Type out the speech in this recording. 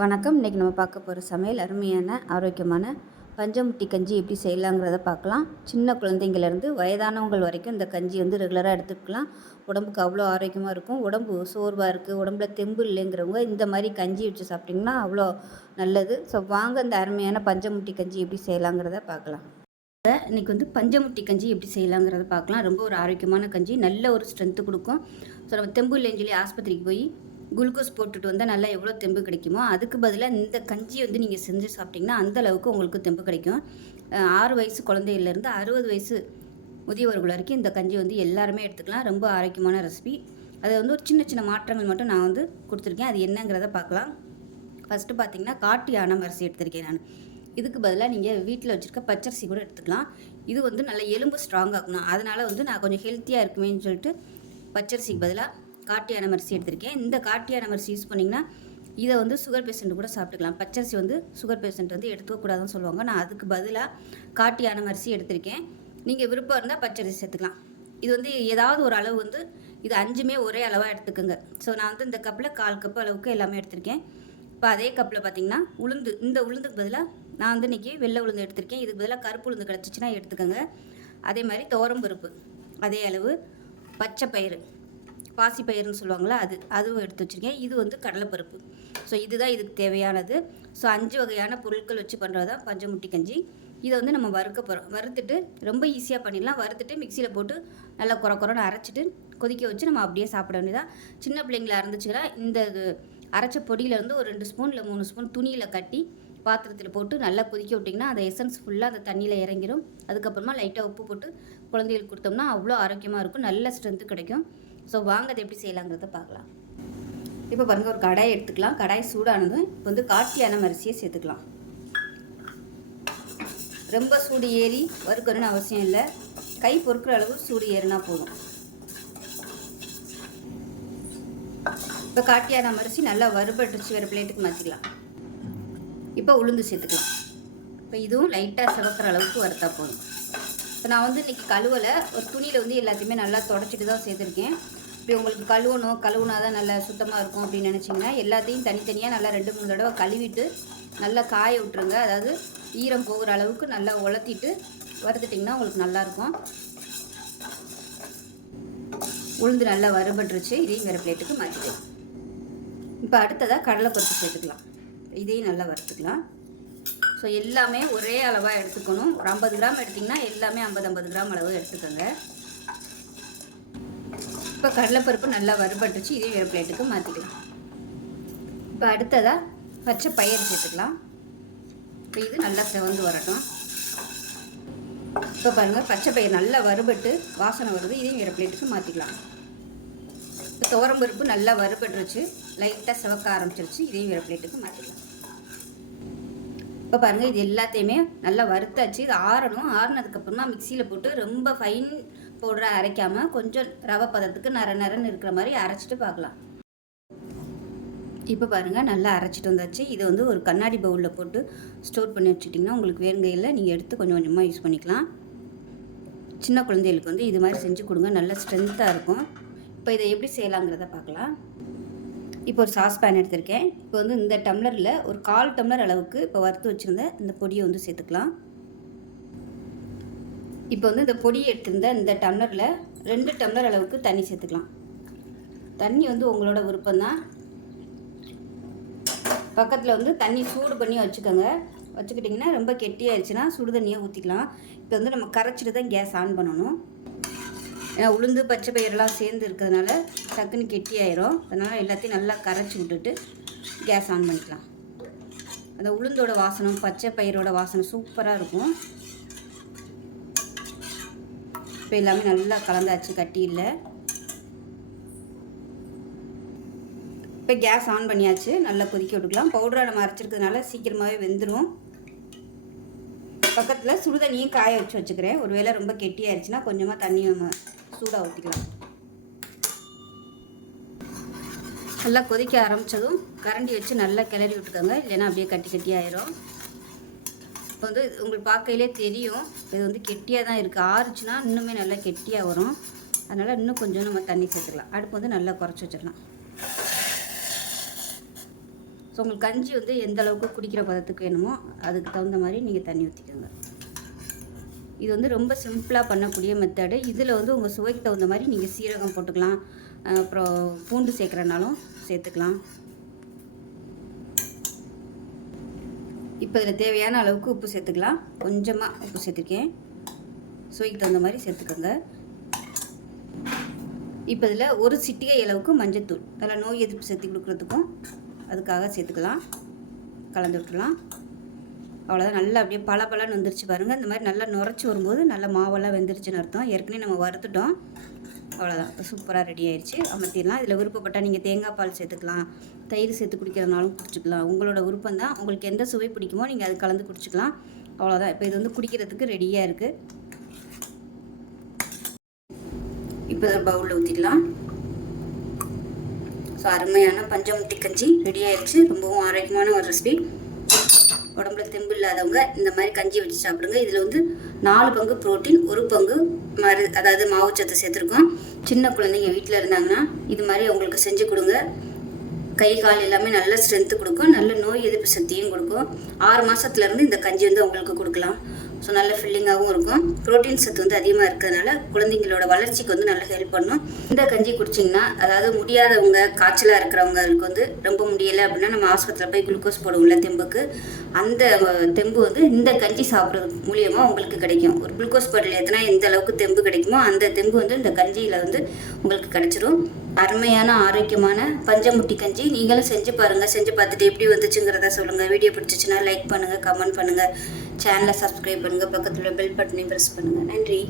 வணக்கம். இன்றைக்கி நம்ம பார்க்க போகிற சமையல் அருமையான ஆரோக்கியமான பஞ்சமுட்டி கஞ்சி எப்படி செய்யலாங்கிறத பார்க்கலாம். சின்ன குழந்தைங்கள்லேருந்து வயதானவங்கள் வரைக்கும் இந்த கஞ்சி வந்து ரெகுலராக எடுத்துக்கலாம். உடம்புக்கு அவ்வளோ ஆரோக்கியமாக இருக்கும். உடம்பு சோர்வாக இருக்குது உடம்புல தெம்பு இல்லைங்கிறவங்க இந்த மாதிரி கஞ்சி வச்சு சாப்பிட்டிங்கன்னா அவ்வளோ நல்லது. ஸோ வாங்க இந்த அருமையான பஞ்சமுட்டி கஞ்சி எப்படி செய்யலாங்கிறத பார்க்கலாம். இன்றைக்கி வந்து பஞ்சமுட்டி கஞ்சி எப்படி செய்யலாங்கிறத பார்க்கலாம். ரொம்ப ஒரு ஆரோக்கியமான கஞ்சி. நல்ல ஒரு ஸ்ட்ரென்த்து கொடுக்கும். ஸோ நம்ம தெம்பு இல்லைன்னு சொல்லி ஆஸ்பத்திரிக்கு போய் குளுக்கோஸ் போட்டுட்டு வந்தால் நல்லா எவ்வளோ தெம்பு கிடைக்குமோ அதுக்கு பதிலாக இந்த கஞ்சி வந்து நீங்கள் செஞ்சு சாப்பிட்டிங்கன்னா அந்த அளவுக்கு உங்களுக்கு தெம்பு கிடைக்கும். ஆறு வயசு குழந்தையிலேருந்து அறுபது வயசு முதியவர்கள் வரைக்கும் இந்த கஞ்சி வந்து எல்லாருமே எடுத்துக்கலாம். ரொம்ப ஆரோக்கியமான ரெசிபி அதை வந்து ஒரு சின்ன சின்ன மாற்றங்கள் மட்டும் நான் வந்து கொடுத்துருக்கேன். அது என்னங்கிறத பார்க்கலாம். ஃபஸ்ட்டு பார்த்தீங்கன்னா காட்டு யானம் அரிசி எடுத்திருக்கேன் நான். இதுக்கு பதிலாக நீங்கள் வீட்டில் வச்சுருக்க பச்சரிசி கூட எடுத்துக்கலாம். இது வந்து நல்லா எலும்பு ஸ்ட்ராங் ஆகணும் அதனால் வந்து நான் கொஞ்சம் ஹெல்த்தியாக இருக்குமேன்னு சொல்லிட்டு பச்சரிசிக்கு பதிலாக காட்டியான அரிசி எடுத்திருக்கேன். இந்த காட்டியான அரிசி யூஸ் பண்ணிங்கன்னா இதை வந்து சுகர் பேஷண்ட்டு கூட சாப்பிட்டுக்கலாம். பச்சரிசி வந்து சுகர் பேஷண்ட் வந்து எடுத்துக்கக்கூடாதுன்னு சொல்லுவாங்க. நான் அதுக்கு பதிலாக காட்டியான அரிசி எடுத்திருக்கேன். நீங்கள் விருப்பம் இருந்தால் பச்சரிசி சேர்த்துக்கலாம். இது வந்து ஏதாவது ஒரு அளவு வந்து இது அஞ்சுமே ஒரே அளவாக எடுத்துக்கோங்க. ஸோ நான் வந்து இந்த கப்பில் கால் கப் அளவுக்கு எல்லாமே எடுத்திருக்கேன். இப்போ அதே கப்பில் பார்த்தீங்கன்னா உளுந்து இந்த உளுந்துக்கு பதிலாக நான் வந்து இன்றைக்கி வெள்ளை உளுந்து எடுத்திருக்கேன். இதுக்கு பதிலாக கருப்பு உளுந்து கிடச்சிச்சின்னா எடுத்துக்கோங்க. அதே மாதிரி தோரம்பருப்பு அதே அளவு பச்சை பயிறு. பாசி பயிறுன்னு சொல்லுவாங்களா அது அதுவும் எடுத்து வச்சுருக்கேன். இது வந்து கடலைப்பருப்பு. ஸோ இதுதான் இதுக்கு தேவையானது. ஸோ அஞ்சு வகையான பொருட்கள் வச்சு பண்ணுறது தான் பஞ்சமுட்டி கஞ்சி. இதை வந்து நம்ம வறுக்க போகிறோம் வறுத்துட்டு ரொம்ப ஈஸியாக பண்ணிடலாம். வறுத்துட்டு மிக்சியில் போட்டு நல்லா குறை குறைன்னு அரைச்சிட்டு கொதிக்க வச்சு நம்ம அப்படியே சாப்பிட வேண்டியதான் சின்ன பிள்ளைங்களா இருந்துச்சுன்னா இந்த இது அரைச்ச பொடியிலேருந்து ஒரு ரெண்டு ஸ்பூன் இல்லை மூணு ஸ்பூன் துணியில் கட்டி பாத்திரத்தில் போட்டு நல்லா கொதிக்க விட்டிங்கன்னா அந்த எசன்ஸ் ஃபுல்லாக அந்த தண்ணியில் இறங்கிரும். அதுக்கப்புறமா லைட்டாக உப்பு போட்டு குழந்தைகளுக்கு கொடுத்தோம்னா அவ்வளோ ஆரோக்கியமாக இருக்கும். நல்ல ஸ்ட்ரென்த்து கிடைக்கும். ஸோ வாங்க அதை எப்படி செய்யலாங்கிறத பார்க்கலாம். இப்போ பாருங்கள் ஒரு கடாய் எடுத்துக்கலாம். கடாய் சூடானதும் இப்போ வந்து காட்டியான அரிசியை சேர்த்துக்கலாம். ரொம்ப சூடு ஏறி வறுக்கணும்னு அவசியம் இல்லை. கை பொறுக்கிற அளவு சூடு ஏறினா போதும். இப்போ காட்டியான அரிசி நல்லா வறுபட்டுச்சு வேறு பிளேட்டுக்கு மாற்றிக்கலாம் இப்போ உளுந்து சேர்த்துக்கலாம். இப்போ இதுவும் லைட்டாக சிவக்கிற அளவுக்கு வறுத்தா போதும். இப்போ நான் வந்து இன்றைக்கி கழுவலை. ஒரு துணியில் வந்து எல்லாத்தையுமே நல்லா தொடச்சிட்டு தான் சேர்த்துருக்கேன். இப்படி உங்களுக்கு கழுவணும் கழுவுனா தான் நல்லா சுத்தமாக இருக்கும் அப்படின்னு நினச்சிங்கன்னா எல்லாத்தையும் தனித்தனியாக நல்லா ரெண்டு மூணு தடவை கழுவிட்டு நல்லா காய விட்டுருங்க. அதாவது ஈரம் போகிற அளவுக்கு நல்லா உலர்த்திட்டு வறுத்துட்டிங்கன்னா உங்களுக்கு நல்லாயிருக்கும் உளுந்து நல்லா வறுபட்டுருச்சு. இதையும் வேறு பிளேட்டுக்கு மாற்றிக்கலாம் இப்போ அடுத்ததாக கடலைப்பருப்பு சேர்த்துக்கலாம். இதையும் நல்லா வறுத்துக்கலாம். ஸோ எல்லாமே ஒரே அளவாக எடுத்துக்கணும். ஒரு ஐம்பது கிராம் எடுத்திங்கன்னா எல்லாமே ஐம்பது ஐம்பது கிராம் அளவு எடுத்துக்கோங்க. இப்போ கடலைப்பருப்பு நல்லா வறுபட்டுச்சு இதே வேறு பிளேட்டுக்கு மாற்றிக்கலாம் இப்போ அடுத்ததாக பச்சை பயிர் சேர்த்துக்கலாம். இப்போ இது நல்லா செவந்து வரட்டும். இப்போ பாருங்கள் பச்சை பயிர் நல்லா வறுபட்டு வாசனை வருது இதையும் வேறு பிளேட்டுக்கு மாற்றிக்கலாம் இப்போ துவரம்பருப்பு நல்லா வறுபட்டுருச்சு லைட்டாக சிவக்க ஆரம்பிச்சிருச்சு இதையும் வேறு பிளேட்டுக்கு மாற்றிக்கலாம் இப்போ பாருங்கள் இது எல்லாத்தையுமே நல்லா வறுத்தாச்சு இது ஆறணும். ஆறுனதுக்கப்புறமா மிக்சியில் போட்டு ரொம்ப ஃபைன் பவுடராக அரைக்காமல் கொஞ்சம் ரவை பதத்துக்கு நர நரன்னு இருக்கிற மாதிரி அரைச்சிட்டு பார்க்கலாம். இப்போ பாருங்கள் நல்லா அரைச்சிட்டு வந்தாச்சு. இதை வந்து ஒரு கண்ணாடி பவுலில் போட்டு ஸ்டோர் பண்ணி வச்சுட்டிங்கன்னா உங்களுக்கு வேணுங்கையில் நீங்கள் எடுத்து கொஞ்சம் கொஞ்சமாக யூஸ் பண்ணிக்கலாம். சின்ன குழந்தைகளுக்கு வந்து இது மாதிரி செஞ்சு கொடுங்க நல்ல ஸ்ட்ரென்த்தாக இருக்கும். இப்போ இதை எப்படி செய்யலாங்கிறத பார்க்கலாம். இப்போ ஒரு சாஸ் பேன் எடுத்திருக்கேன். இப்போ வந்து இந்த டம்ளரில் ஒரு கால் டம்ளர் அளவுக்கு இப்போ வறுத்து வச்சுருந்த இந்த பொடியை வந்து சேர்த்துக்கலாம். இப்போ வந்து இந்த பொடியை எடுத்திருந்த இந்த டம்ளரில் ரெண்டு டம்ளர் அளவுக்கு தண்ணி சேர்த்துக்கலாம். தண்ணி வந்து உங்களோட விருப்பம்தான். பக்கத்தில் வந்து தண்ணி சூடு பண்ணி வச்சுக்கோங்க. வச்சுக்கிட்டிங்கன்னா ரொம்ப கெட்டியாயிடுச்சுன்னா சுடு தண்ணியை ஊற்றிக்கலாம் இப்போ வந்து நம்ம கரைச்சிட்டு தான் கேஸ் ஆன் பண்ணணும். ஏன்னா உளுந்து பச்சை பயிரெல்லாம் சேர்ந்து இருக்கிறதுனால டக்குன்னு கெட்டியாயிரும். அதனால் எல்லாத்தையும் நல்லா கரைச்சி விட்டுட்டு கேஸ் ஆன் பண்ணிக்கலாம். அந்த உளுந்தோட வாசனம் பச்சை பயிரோட வாசனை சூப்பராக இருக்கும். இப்போ எல்லாமே நல்லா கலந்தாச்சு கட்டி இல்லை. இப்போ கேஸ் ஆன் பண்ணியாச்சு நல்லா கொதிக்க விட்டுக்கலாம். பவுடரை நம்ம அரைச்சிருக்கிறதுனால சீக்கிரமாகவே வெந்துடும் பக்கத்தில் சுடுதண்ணியும் காய வச்சு வச்சுக்கிறேன். ஒருவேளை ரொம்ப கெட்டியாயிருச்சுன்னா கொஞ்சமாக தண்ணி நம்ம சூடாக ஊற்றிக்கலாம் நல்லா கொதிக்க ஆரம்பித்ததும் கரண்டி வச்சு நல்லா கிளறி விட்டுக்கோங்க. இல்லைன்னா அப்படியே கட்டி கட்டி ஆயிரும் இப்போ வந்து இது உங்களுக்கு பார்க்கையிலே தெரியும். இது வந்து கெட்டியாக தான் இருக்குது ஆறுச்சுன்னா இன்னுமே நல்லா கெட்டியாக வரும். அதனால் இன்னும் கொஞ்சம் நம்ம தண்ணி சேர்த்துக்கலாம். அடுப்பு வந்து நல்லா குறைச்சி வச்சிடலாம். ஸோ உங்களுக்கு கஞ்சி வந்து எந்த அளவுக்கு குடிக்கிற பதத்துக்கு வேணுமோ அதுக்கு தகுந்த மாதிரி நீங்கள் தண்ணி ஊற்றிக்கோங்க இது வந்து ரொம்ப சிம்பிளாக பண்ணக்கூடிய மெத்தடு. இதில் வந்து உங்கள் சுவைக்கு தகுந்த மாதிரி நீங்கள் சீரகம் போட்டுக்கலாம். அப்புறம் பூண்டு சேர்க்குறனாலும் சேர்த்துக்கலாம். இப்போ இதில் தேவையான அளவுக்கு உப்பு சேர்த்துக்கலாம். கொஞ்சமாக உப்பு சேர்த்துருக்கேன். சுவைக்கு தகுந்த மாதிரி சேர்த்துக்கோங்க. இப்போ இதில் ஒரு சிட்டிகை அளவுக்கு மஞ்சத்தூள். அதில் நோய் எதிர்ப்பு சேர்த்து கொடுக்குறதுக்கும் அதுக்காக சேர்த்துக்கலாம். கலந்து விட்டுலாம் அவ்வளோதான் நல்லா அப்படியே பல பலன்னு வந்துருச்சு பாருங்கள் இந்த மாதிரி நல்லா நுரைச்சி வரும்போது நல்லா மாவெல்லாம் வெந்துருச்சுன்னு அர்த்தம். ஏற்கனவே நம்ம வறுத்துட்டோம். அவ்வளோதான் சூப்பராக ரெடி ஆயிடுச்சு அமர்த்திடலாம். இதில் விருப்பப்பட்டால் நீங்கள் தேங்காய் பால் சேர்த்துக்கலாம். தயிர் சேர்த்து குடிக்கிறதுனாலும் குடிச்சிக்கலாம். உங்களோட விருப்பம் தான். உங்களுக்கு எந்த சுவை பிடிக்குமோ நீங்கள் அது கலந்து குடிச்சிக்கலாம். அவ்வளோதான் இப்போ இது வந்து குடிக்கிறதுக்கு ரெடியாக இருக்குது இப்போ இதை பவுலில் ஊற்றிடலாம் ஸோ அருமையான பஞ்சமுத்தி கஞ்சி ரெடி ஆயிடுச்சு ரொம்பவும் ஆரோக்கியமான ஒரு ரெசிபி உடம்புல தெம்பு இல்லாதவங்க இந்த மாதிரி கஞ்சி வச்சு சாப்பிடுங்க. இதில் வந்து நாலு பங்கு புரோட்டீன் ஒரு பங்கு மரு அதாவது மாவுச்சத்து சேர்த்துருக்கோம். சின்ன குழந்தைங்க வீட்டில் இருந்தாங்கன்னா இது மாதிரி அவங்களுக்கு செஞ்சு கொடுங்க. கை கால் எல்லாமே நல்ல ஸ்ட்ரென்த்து கொடுக்கும். நல்ல நோய் எதிர்ப்பு சக்தியும் கொடுக்கும். ஆறு மாதத்துலேருந்து இந்த கஞ்சி வந்து அவங்களுக்கு கொடுக்கலாம். ஸோ நல்ல ஃபில்லிங்காகவும் இருக்கும். ப்ரோட்டீன் சத்து வந்து அதிகமாக இருக்கிறதுனால குழந்தைங்களோட வளர்ச்சிக்கு வந்து நல்லா ஹெல்ப் பண்ணும். இந்த கஞ்சி குடிச்சிங்கன்னா அதாவது முடியாதவங்க காய்ச்சலாக இருக்கிறவங்களுக்கு வந்து ரொம்ப முடியலை அப்படின்னா நம்ம ஆஸ்பத்திரியில் போய் குளுக்கோஸ் போடுவோம்ல தெம்புக்கு. அந்த தெம்பு வந்து இந்த கஞ்சி சாப்பிட்றது மூலியமாக உங்களுக்கு கிடைக்கும். ஒரு குளுக்கோஸ் பாட்டில் எத்தனா எந்த அளவுக்கு தெம்பு கிடைக்குமோ அந்த தெம்பு வந்து இந்த கஞ்சியில் வந்து உங்களுக்கு கிடைச்சிரும். அருமையான ஆரோக்கியமான பஞ்சமுட்டி கஞ்சி. நீங்களும் செஞ்சு பாருங்கள் செஞ்சு பார்த்துட்டு எப்படி வந்துச்சுங்கிறத சொல்லுங்கள் வீடியோ பிடிச்சிச்சுன்னா லைக் பண்ணுங்கள் கமெண்ட் பண்ணுங்கள் சேனலை சப்ஸ்கிரைப் பண்ணுங்கள் பக்கத்தில் பெல் பட்டனையும் ப்ரெஸ் பண்ணுங்கள் நன்றி.